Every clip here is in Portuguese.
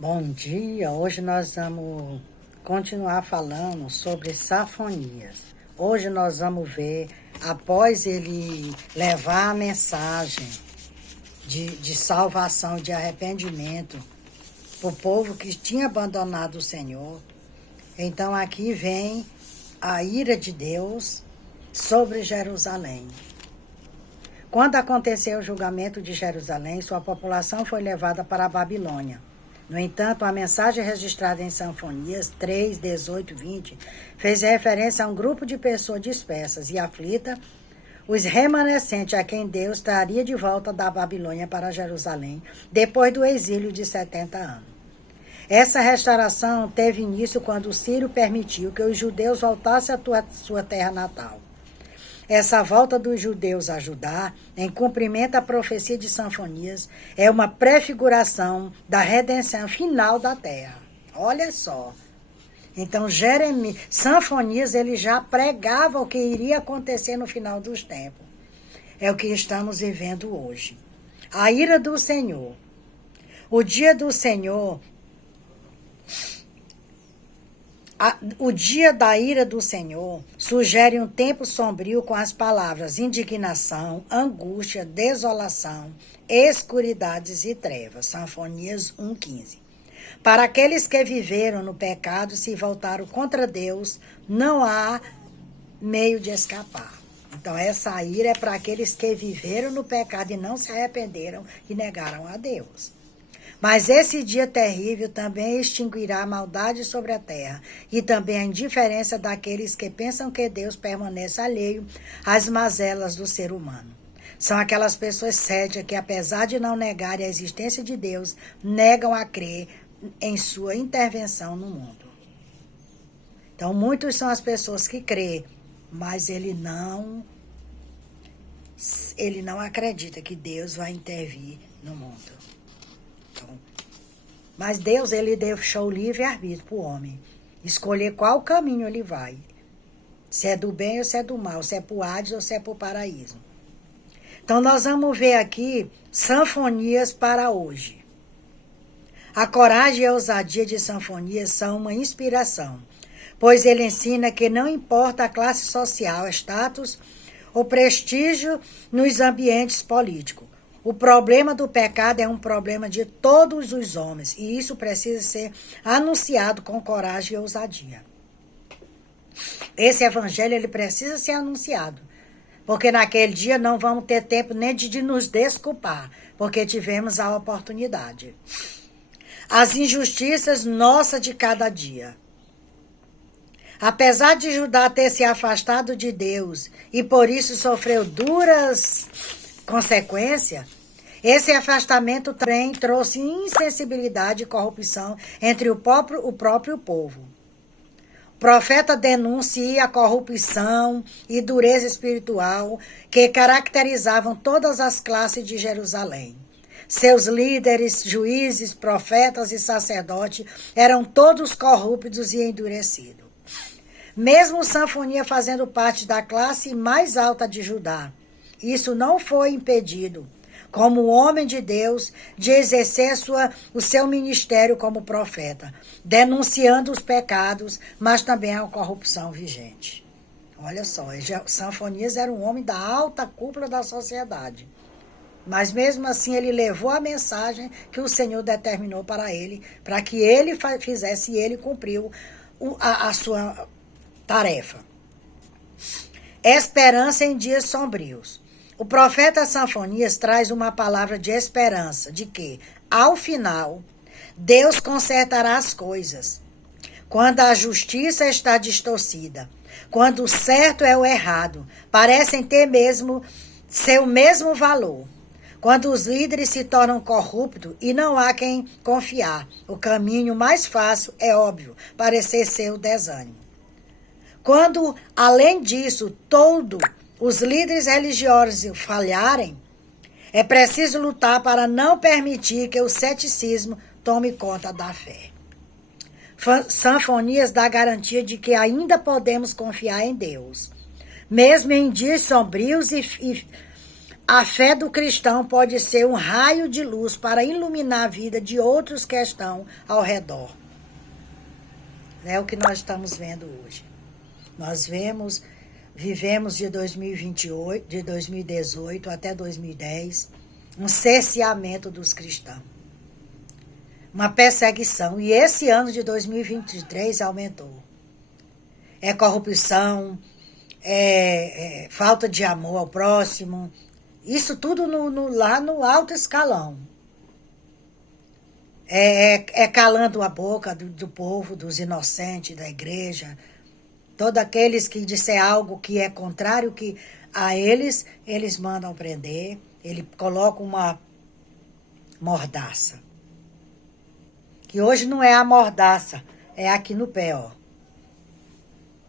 Bom dia, hoje nós vamos continuar falando sobre Sofonias. Hoje nós vamos ver, após ele levar a mensagem de salvação, de arrependimento para o povo que tinha abandonado o Senhor. Então aqui vem a ira de Deus sobre Jerusalém. Quando aconteceu o julgamento de Jerusalém, sua população foi levada para a Babilônia. No entanto, a mensagem registrada em Sofonias 3, 18, 20 fez referência a um grupo de pessoas dispersas e aflitas, os remanescentes a quem Deus traria de volta da Babilônia para Jerusalém, depois do exílio de 70 anos. Essa restauração teve início quando Ciro permitiu que os judeus voltassem à sua terra natal. Essa volta dos judeus a Judá, em cumprimento à profecia de Sofonias, é uma prefiguração da redenção final da terra. Olha só. Então, Sofonias, ele já pregava o que iria acontecer no final dos tempos. É o que estamos vivendo hoje. A ira do Senhor. O dia do Senhor... O dia da ira do Senhor sugere um tempo sombrio com as palavras indignação, angústia, desolação, escuridades e trevas. Sofonias 1,15. Para aqueles que viveram no pecado e se voltaram contra Deus, não há meio de escapar. Então essa ira é para aqueles que viveram no pecado e não se arrependeram e negaram a Deus. Mas esse dia terrível também extinguirá a maldade sobre a terra e também a indiferença daqueles que pensam que Deus permanece alheio às mazelas do ser humano. São aquelas pessoas céticas que, apesar de não negarem a existência de Deus, negam a crer em sua intervenção no mundo. Então, muitos são as pessoas que crêem, mas ele não acredita que Deus vai intervir no mundo. Mas Deus, ele deixou livre-arbítrio para o homem. Escolher qual caminho ele vai. Se é do bem ou se é do mal. Se é para o Hades ou se é para o paraíso. Então, nós vamos ver aqui Sofonias para hoje. A coragem e a ousadia de Sofonias são uma inspiração, pois ele ensina que não importa a classe social, status ou prestígio nos ambientes políticos. O problema do pecado é um problema de todos os homens e isso precisa ser anunciado com coragem e ousadia. Esse evangelho ele precisa ser anunciado, porque naquele dia não vamos ter tempo nem de nos desculpar, porque tivemos a oportunidade. As injustiças nossas de cada dia. Apesar de Judá ter se afastado de Deus e por isso sofreu duras consequência, esse afastamento também trouxe insensibilidade e corrupção entre o próprio povo. O profeta denuncia a corrupção e dureza espiritual que caracterizavam todas as classes de Jerusalém. Seus líderes, juízes, profetas e sacerdotes eram todos corruptos e endurecidos. Mesmo Sofonias fazendo parte da classe mais alta de Judá, isso não foi impedido, como homem de Deus, de exercer o seu ministério como profeta, denunciando os pecados, mas também a corrupção vigente. Olha só, Sofonias era um homem da alta cúpula da sociedade, mas mesmo assim ele levou a mensagem que o Senhor determinou para ele, para que ele fizesse e ele cumpriu a sua tarefa. Esperança em dias sombrios. O profeta Sofonias traz uma palavra de esperança, de que, ao final, Deus consertará as coisas. Quando a justiça está distorcida, quando o certo é o errado, parecem ter mesmo seu mesmo valor. Quando os líderes se tornam corruptos e não há quem confiar, o caminho mais fácil é óbvio, parecer ser o desânimo. Quando, além disso, os líderes religiosos falharem, é preciso lutar para não permitir que o ceticismo tome conta da fé. Sofonias dá garantia de que ainda podemos confiar em Deus, mesmo em dias sombrios a fé do cristão pode ser um raio de luz para iluminar a vida de outros que estão ao redor. É o que nós estamos vendo hoje. Nós vivemos de 2028, de 2018 até 2010, um cerceamento dos cristãos. Uma perseguição. E esse ano de 2023 aumentou. É corrupção, falta de amor ao próximo. Isso tudo lá no alto escalão. Calando a boca do povo, dos inocentes, da igreja. Todos aqueles que disser algo que é contrário a eles mandam prender. Ele coloca uma mordaça. Que hoje não é a mordaça, é aqui no pé, ó.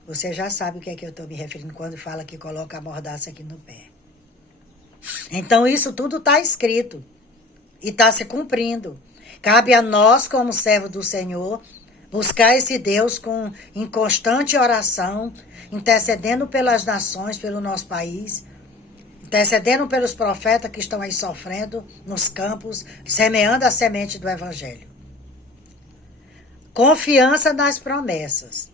Você já sabe o que é que eu estou me referindo quando fala que coloca a mordaça aqui no pé. Então isso tudo está escrito e está se cumprindo. Cabe a nós, como servo do Senhor, buscar esse Deus em constante oração, intercedendo pelas nações, pelo nosso país, intercedendo pelos profetas que estão aí sofrendo nos campos, semeando a semente do Evangelho. Confiança nas promessas.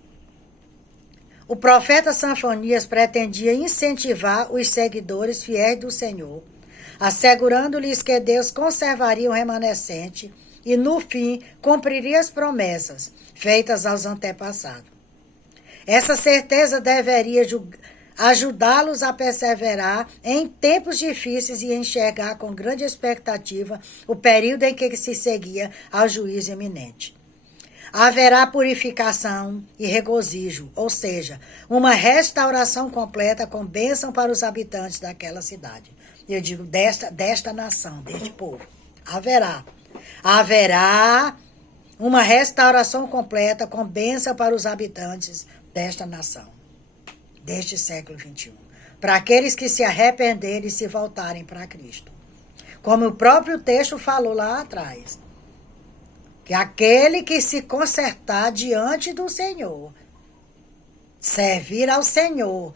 O profeta Sanfonias pretendia incentivar os seguidores fiéis do Senhor, assegurando-lhes que Deus conservaria o remanescente e, no fim, cumpriria as promessas feitas aos antepassados. Essa certeza deveria ajudá-los a perseverar em tempos difíceis e enxergar com grande expectativa o período em que se seguia ao juízo iminente. Haverá purificação e regozijo, ou seja, uma restauração completa com bênção para os habitantes daquela cidade. Eu digo desta nação, deste povo. Haverá uma restauração completa com bênção para os habitantes desta nação, deste século XXI. Para aqueles que se arrependerem e se voltarem para Cristo. Como o próprio texto falou lá atrás. Que aquele que se consertar diante do Senhor, servir ao Senhor,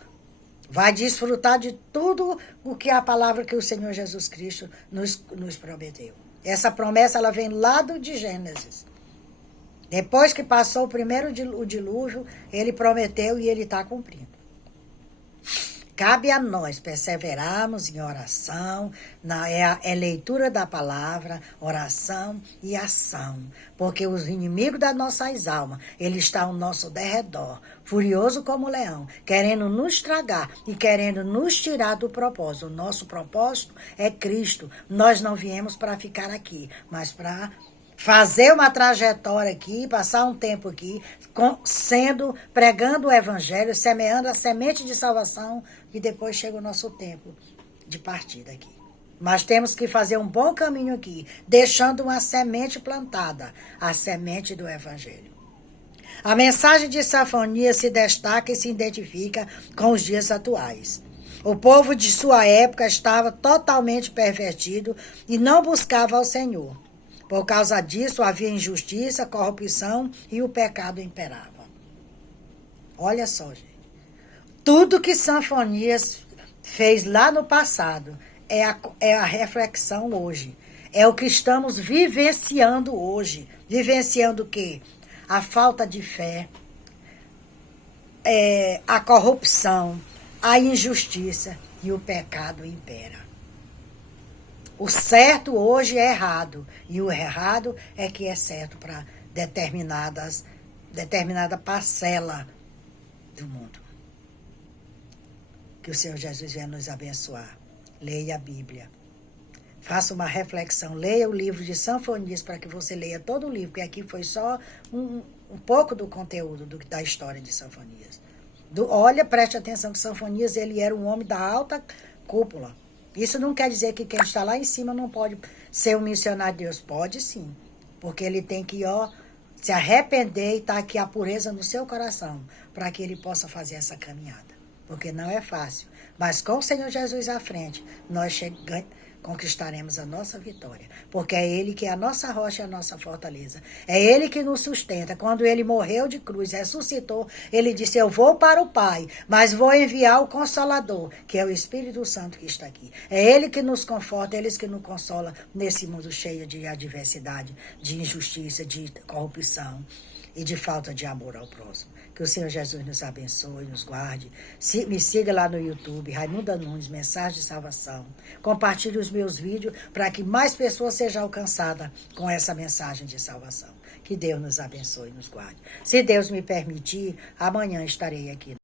vai desfrutar de tudo o que a palavra que o Senhor Jesus Cristo nos prometeu. Essa promessa ela vem lá de Gênesis. Depois que passou o primeiro o dilúvio, ele prometeu e ele está cumprindo. Cabe a nós perseverarmos em oração, é leitura da palavra, oração e ação. Porque os inimigos das nossas almas, ele está ao nosso derredor, furioso como um leão, querendo nos tragar e querendo nos tirar do propósito. O nosso propósito é Cristo. Nós não viemos para ficar aqui, mas para fazer uma trajetória aqui, passar um tempo aqui, pregando o evangelho, semeando a semente de salvação, e depois chega o nosso tempo de partir daqui. Mas temos que fazer um bom caminho aqui, deixando uma semente plantada, a semente do evangelho. A mensagem de Sanfonias se destaca e se identifica com os dias atuais. O povo de sua época estava totalmente pervertido e não buscava ao Senhor. Por causa disso, havia injustiça, corrupção e o pecado imperava. Olha só, gente. Tudo que Sanfonias fez lá no passado é a reflexão hoje. É o que estamos vivenciando hoje. Vivenciando o quê? A falta de fé, a corrupção, a injustiça e o pecado impera. O certo hoje é errado, e o errado é que é certo para determinada parcela do mundo. Que o Senhor Jesus venha nos abençoar. Leia a Bíblia. Faça uma reflexão. Leia o livro de Sanfonias para que você leia todo o livro, porque aqui foi só um pouco do conteúdo da história de Sanfonias. Olha, preste atenção que Sanfonias ele era um homem da alta cúpula. Isso não quer dizer que quem está lá em cima não pode ser um missionário de Deus. Pode sim, porque ele tem que se arrepender e estar aqui a pureza no seu coração, para que ele possa fazer essa caminhada. Porque não é fácil. Mas com o Senhor Jesus à frente, nós conquistaremos a nossa vitória. Porque é Ele que é a nossa rocha e a nossa fortaleza. É Ele que nos sustenta. Quando Ele morreu de cruz, ressuscitou, Ele disse, eu vou para o Pai, mas vou enviar o Consolador, que é o Espírito Santo que está aqui. É Ele que nos conforta, é Ele que nos consola nesse mundo cheio de adversidade, de injustiça, de corrupção e de falta de amor ao próximo. Que o Senhor Jesus nos abençoe, nos guarde. Me siga lá no YouTube, Raimunda Nunes, Mensagem de Salvação. Compartilhe os meus vídeos para que mais pessoas sejam alcançadas com essa mensagem de salvação. Que Deus nos abençoe e nos guarde. Se Deus me permitir, amanhã estarei aqui.